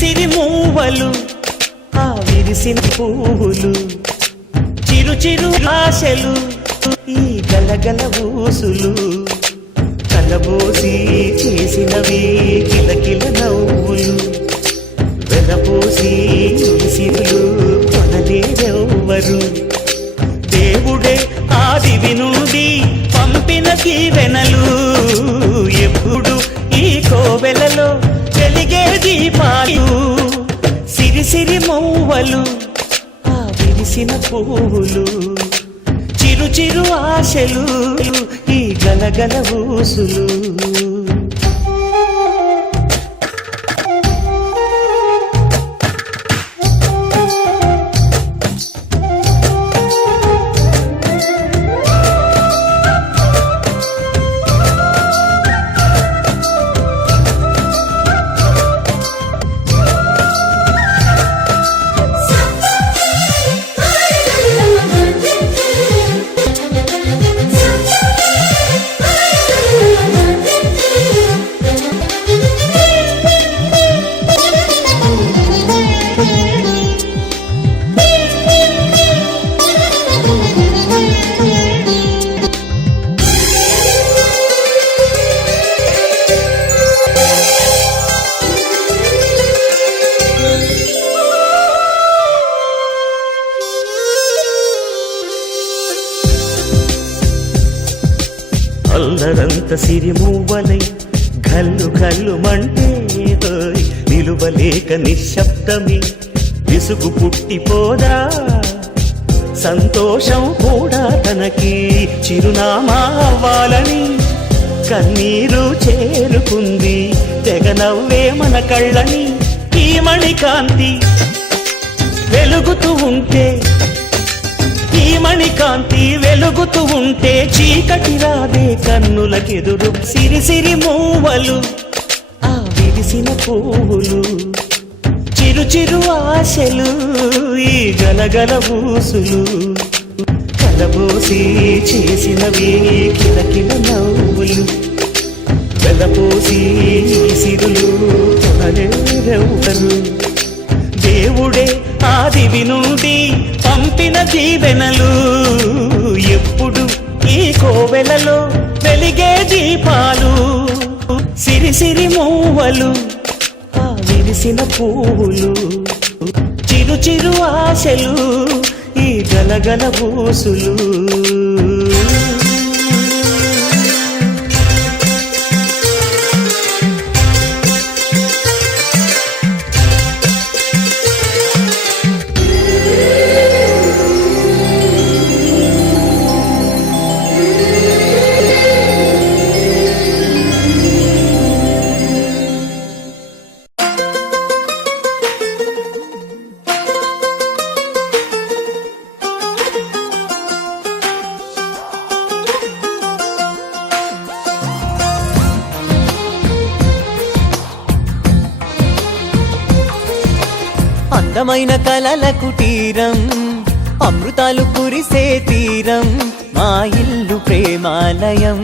సిరి మూవలు ఆ విరిసిన పువ్వులు చిరు చిరు ఆశలు ఈ గలగల ఊసులు కలబోసి చేసినవి కిలకిల నవ్వులు వెనపోసి సిరులు కొనలేరెవ్వరు దేవుడే ఆదివి నుండి పంపిన దీవెనలు ఎప్పుడు ఈ కోవెలలో వెలిగే దీపాలు సిరి సిరి మౌవలు ఆ విరిసిన పువ్వులు చిరు చిరు ఆశలు ఈ గలగల ఊసులు అల్లరంత సిరిమూవలై గల్లు గల్లు మంటే నిలువలేక నిశ్శబ్దమి విసుగు పుట్టిపోదా సంతోషం కూడా తనకి చిరునామా అవ్వాలని కన్నీరు చేరుకుంది తెగ నవ్వే మన కళ్ళని ఈ మణికాంతి వెలుగుతూ ఉంటే ఈ మణికాంతి వెలుగుతూ ఉంటే చీకటి రాదే కన్నులకెదురు సిరి సిరి మూవలు ఆ విరిసిన పువ్వులు చిరు చిరు ఆశలు ఈ గలగల ఊసులు కలబోసి చేసినవి కిలకిల నవ్వులు వెలపోసి సిరులు కొనలేరెవ్వరు దేవుడే ఆదివి నుండి పంపిన దీవెనలు ఎప్పుడు ఈ కోవెలలో వెలిగే దీపాలు సిరి సిరి మూవలు ఆ విరిసిన పువ్వులు చిరు చిరు ఆశలు ఈ గలగల ఊసులు అందమైన కలల కుటీరం అమృతాలు కురిసే తీరం మా ఇల్లు ప్రేమాలయం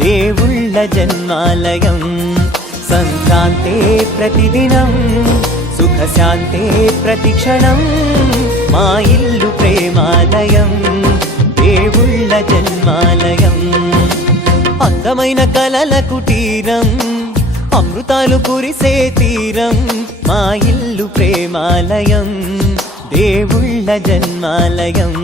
దేవుళ్ళ జన్మాలయం సంక్రాంతే ప్రతిదినం సుఖశాంతే ప్రతిక్షణం మా ఇల్లు ప్రేమాలయం దేవుళ్ళ జన్మాలయం అందమైన కలల కుటీరం అమృతాలు కురిసే తీరం మా ఇల్లు ప్రేమాలయం దేవుళ్ళ జన్మాలయం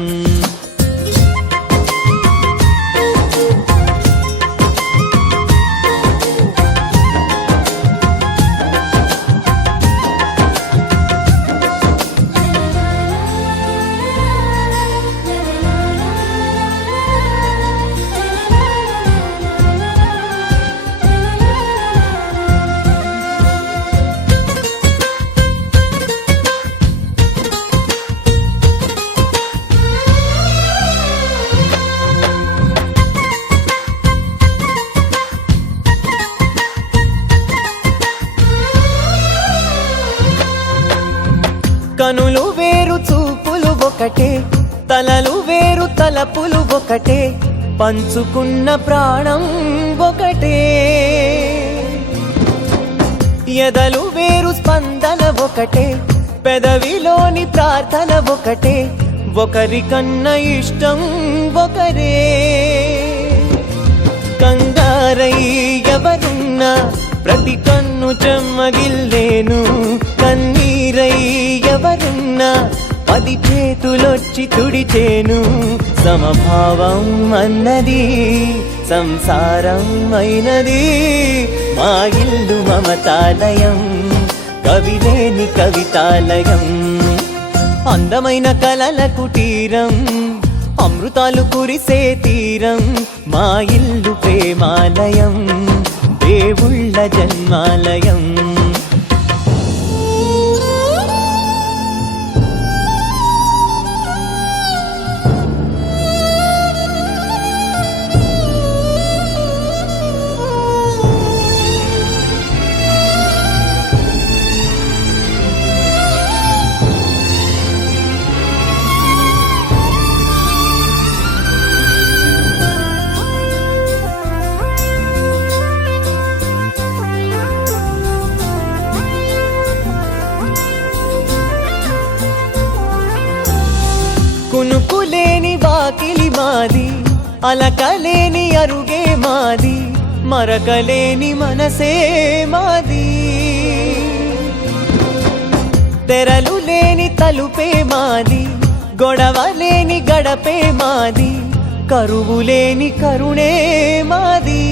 కనులు వేరు చూపులు ఒకటే తలలు వేరు తలపులు ఒకటే పంచుకున్న ప్రాణం ఒకటే ఎదలు వేరు స్పందన ప్రవర్తన ఒకటే, పెదవిలోని ప్రార్థన ఒకటే, ఒకరికన్నా ఇష్టం ఒకరే. కంగారై ఎవరున్నా ప్రతి కన్ను చెమ్మగిల్లేను, కన్నీరై ఎవరున్నా 10 చేతులొచ్చి తుడిచేను. సమభావం అన్నది సంసారం అయినది, మా ఇల్లు మమతాలయం, కవిలేని కవితాలయం. అందమైన కలల కుటీరం, అమృతాలు కురిసే తీరం, మా ఇల్లు ప్రేమాలయం, దేవుళ్ళ జన్మాలయం. కునుకులేని వాకిలి మాది, అలకలేని అరుగే మాది, మరకలేని మనసే మాది. తెరలు లేని తలుపే మాది, గొడవ లేని గడపే మాది, కరువు లేని కరుణే మాది.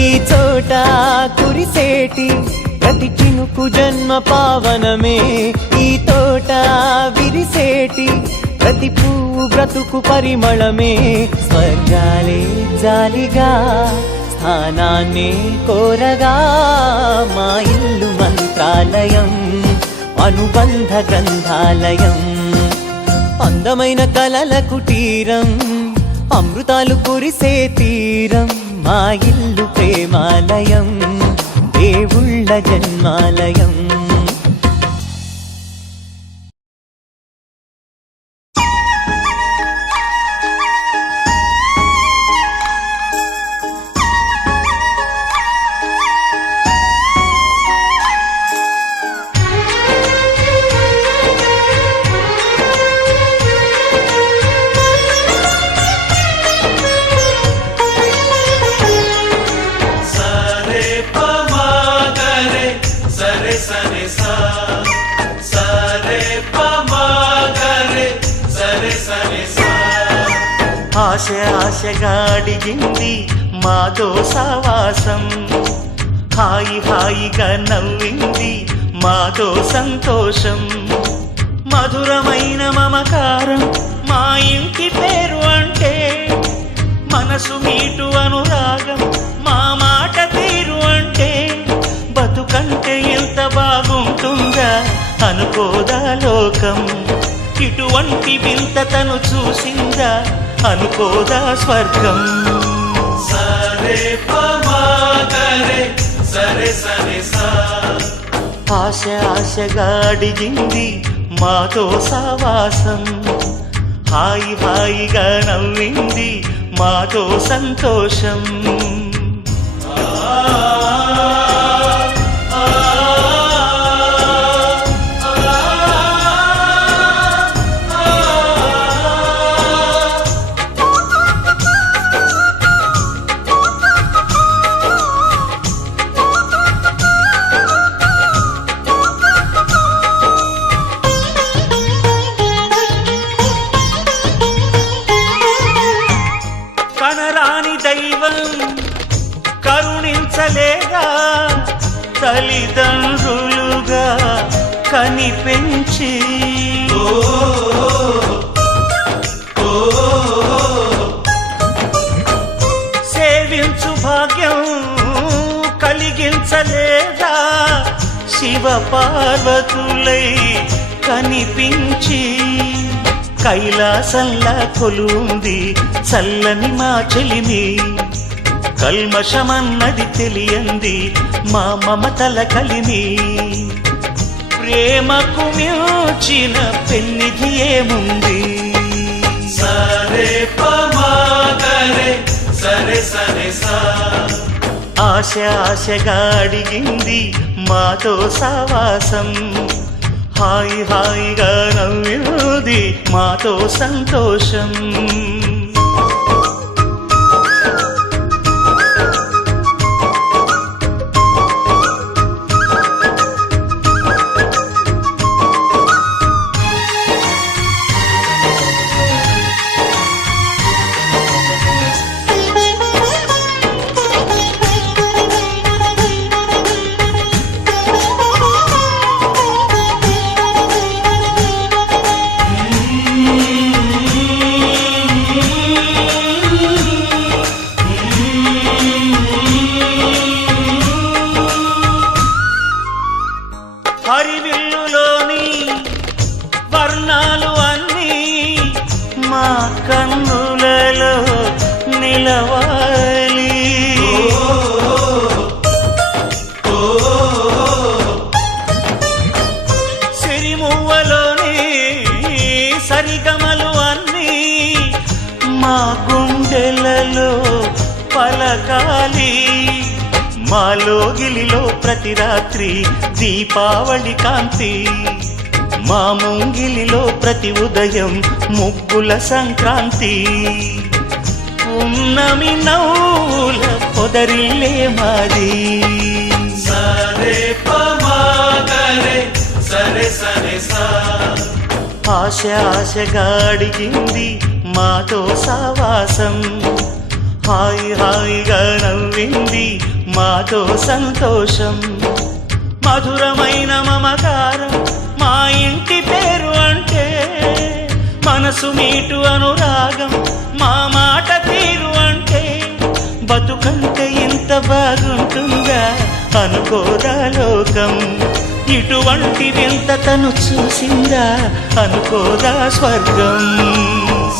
ఈ చోట కురిసేటి ప్రతి చినుకు జన్మ పావనమే, ఈ తోట విరిసేటి ప్రతి పువ్వు బ్రతుకు పరిమళమే. స్వర్గాలే జాలిగా స్థానాన్ని కోరగా, మా ఇల్లు మంత్రాలయం, అనుబంధ గ్రంథాలయం. అందమైన కలల కుటీరం, అమృతాలు కురిసే తీరం, మా ఇల్లు ప్రేమాలయం, దేవుళ్ళ జన్మాలయం. ఆశ ఆశగా అడిగింది మాతో సావాసం, హాయి హాయిగా నవ్వింది మాతో సంతోషం. మధురమైన మమకారం మా ఇంటి పేరు అంటే, మనసు మీటు అనురాగం మా మాట తీరు అంటే, బతుకంటే ఎంత బాగుంటుందా అనుకోదా లోకం. ఇటువంటి వింతతను చూసిందా అనుకోదా స్వర్గం. సరే పమాగరే సరే సరే సా. ఆశ ఆశగా అడిగింది మాతో సావాసం, హాయి హాయిగా నవ్వింది మాతో సంతోషం. కరుణించలేగా తల్లిదండ్రులుగా కనిపెంచి, సేవించు భాగ్యం కలిగించలేగా శివ పార్వతులై కనిపించి. కైలాసంలా కొలుంది చల్లని మా చెలిమి, కల్మషమన్నది తెలియంది మా మమతల కలిమి. ప్రేమకు మించిన పెన్నిధి ఏముంది. సరే పమాగరే సరే సరే సా. ఆశ ఆశగా అడిగింది మాతో సావాసం హాయి హాయిగా నవ్వింది మాతో సంతోషం హరివిల్లులోని వర్ణాలు అన్నీ మా కన్నులలో నిలవాలి సిరిమువ్వలోని సరిగమలు అన్నీ మా గుండెలలో పలకాలి మాలో గిలిలో ప్రతి రాత్రి దీపావళి కాంతి మా ముంగిలిలో ప్రతి ఉదయం ముగ్గుల సంక్రాంతి ఉన్నమి నవ్వుల పొదరిల్లే మాది సరే పమాగరే సరే సరే సా ఆశ ఆశగా అడిగింది మాతో సావాసం హాయి హాయిగా నవ్వింది మాతో సంతోషం మధురమైన మమకారం మా ఇంటి పేరు అంటే మనసు మీటు అనురాగం మా మాట తీరు అంటే బతుకంటే ఇంత బాగుంటుందా అనుకోదా లోకం ఇటువంటి వింత తను చూసిందా అనుకోదా స్వర్గం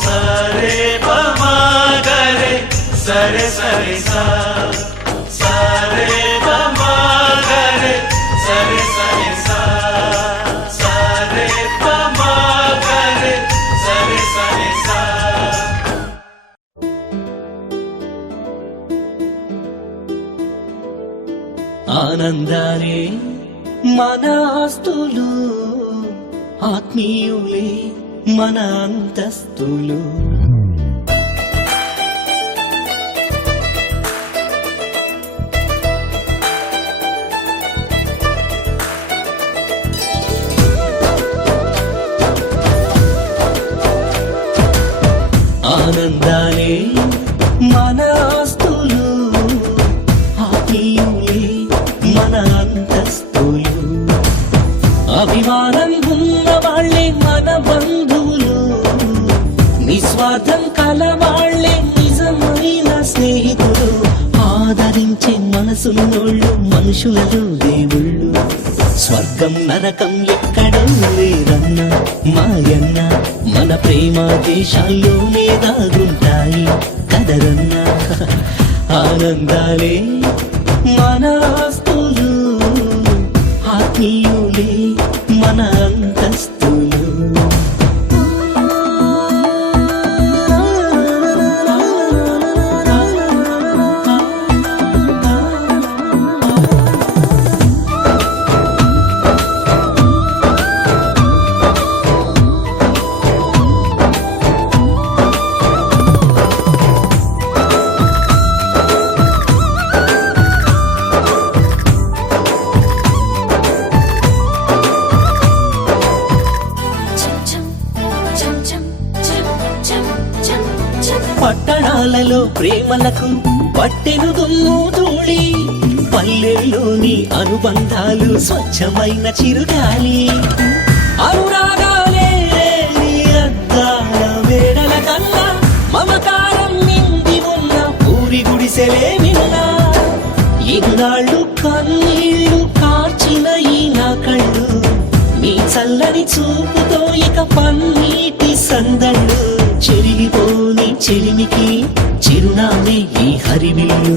సరే పమాగరే సరే సరే సా సరే పమాగరే సరే సరే సా సరే పమాగరే సరే సరే సా ఆనందాలే మన ఆస్తులు ఆత్మీయులే మన అంతస్తులు ఆనందాలే మన ఆస్తులు ఆత్మీయులే మన అంతస్తులు అభిమానం ఉన్న వాళ్ళే మన బంధువులు నిస్వార్థం కలవాళ్లే నిజమైన స్నేహితులు ఆదరించే మనసున్నోళ్ళు మనుషులలో దేవుళ్ళు స్వర్గం నరకం ఎక్కడో లేరన్నా మాయన్న మన ప్రేమ దేశాల్లోనే దాగుంటాయి కదరన్నా ఆనందాలే మన ఆస్తులు ఆత్మీయులే మన అంతస్తులు పట్టణాలలో ప్రేమలకు పట్టెను దుమ్ము ధూళి పల్లెల్లోని అనుబంధాలు స్వచ్ఛమైన చిరుగాలి అనురాగాలే అద్దాల వేడల కన్నా మమకారం నిండి ఉన్న పూరి గుడిసెలే విన్నా ఇన్నాళ్ళు కన్నీళ్లు కార్చిన ఈ నా కళ్ళు నీ చల్లని చూపుతో ఇక పన్నీటి సందళ్ళు చెరిగిపోని చెలిమికి చిరునామే ఈ హరివిల్లు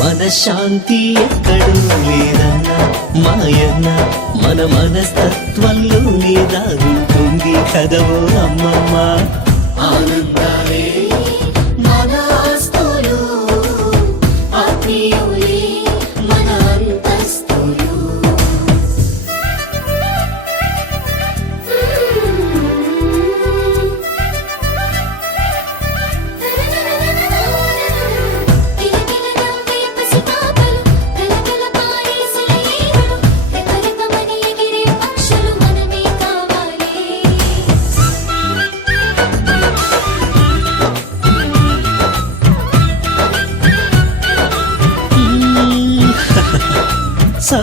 మనశ్శాంతి ఎక్కడూ లేదన్నా మాయన్న మన మనస్తత్వంలోనే దాగుంటుంది కదవో అమ్మమ్మ ఆనందాలే మన ఆస్తులు ఆత్మీయులే మన అంతస్తులు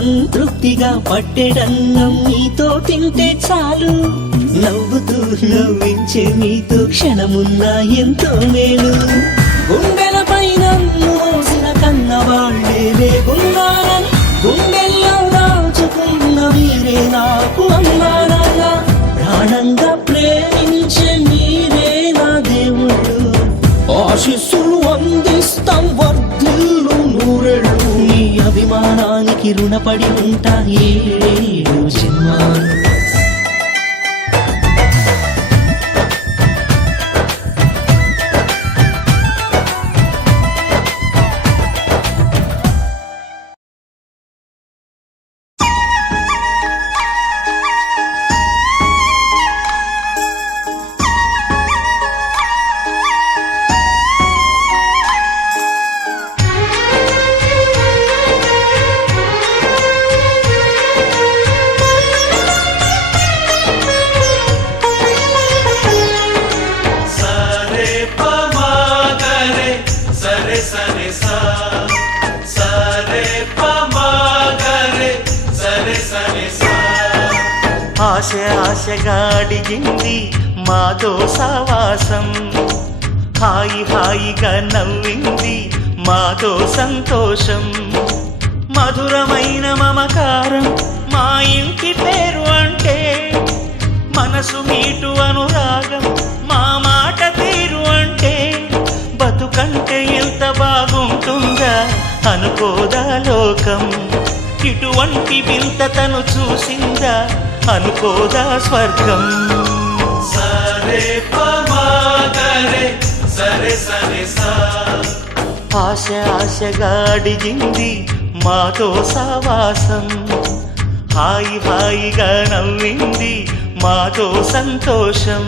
సంతృప్తిగా పట్టెడన్నం నీతో తింటే చాలు నవ్వుతూ నవ్వించే నీతో క్షణమున్నా ఎంతో మేలు గుండెలపై నన్ను మోసిన కన్నవాళ్లే లేకున్నానని గుండెల్లో దాచుకున్న వీరే నాకు అన్నానా ప్రాణంగా ప్రేమించే మీరే నా దేవుళ్ళు ఆశీస్సులు అందిస్తాం వర్ధిల్లు నూరెళ్ళు నీ అభిమానానికి రుణపడి ఉంటా ఏడు జన్మాలు ఆశ ఆశగా అడిగింది మాతో సావాసం హాయి హాయిగా నవ్వింది మాతో సంతోషం మధురమైన మమకారం మా ఇంటి పేరు అంటే మనసు మీటు అనురాగం మా మాట తీరు అంటే బతుకంటే ఎంత బాగుంటుందా అనుకోదా లోకం ఇటువంటి వింతతను చూసిందా అనుకోదా స్వర్గం సరే పమాగరే సరే సరే సా ఆశ ఆశగా అడిగింది మాతో సావాసం హాయి హాయిగా నవ్వింది మాతో సంతోషం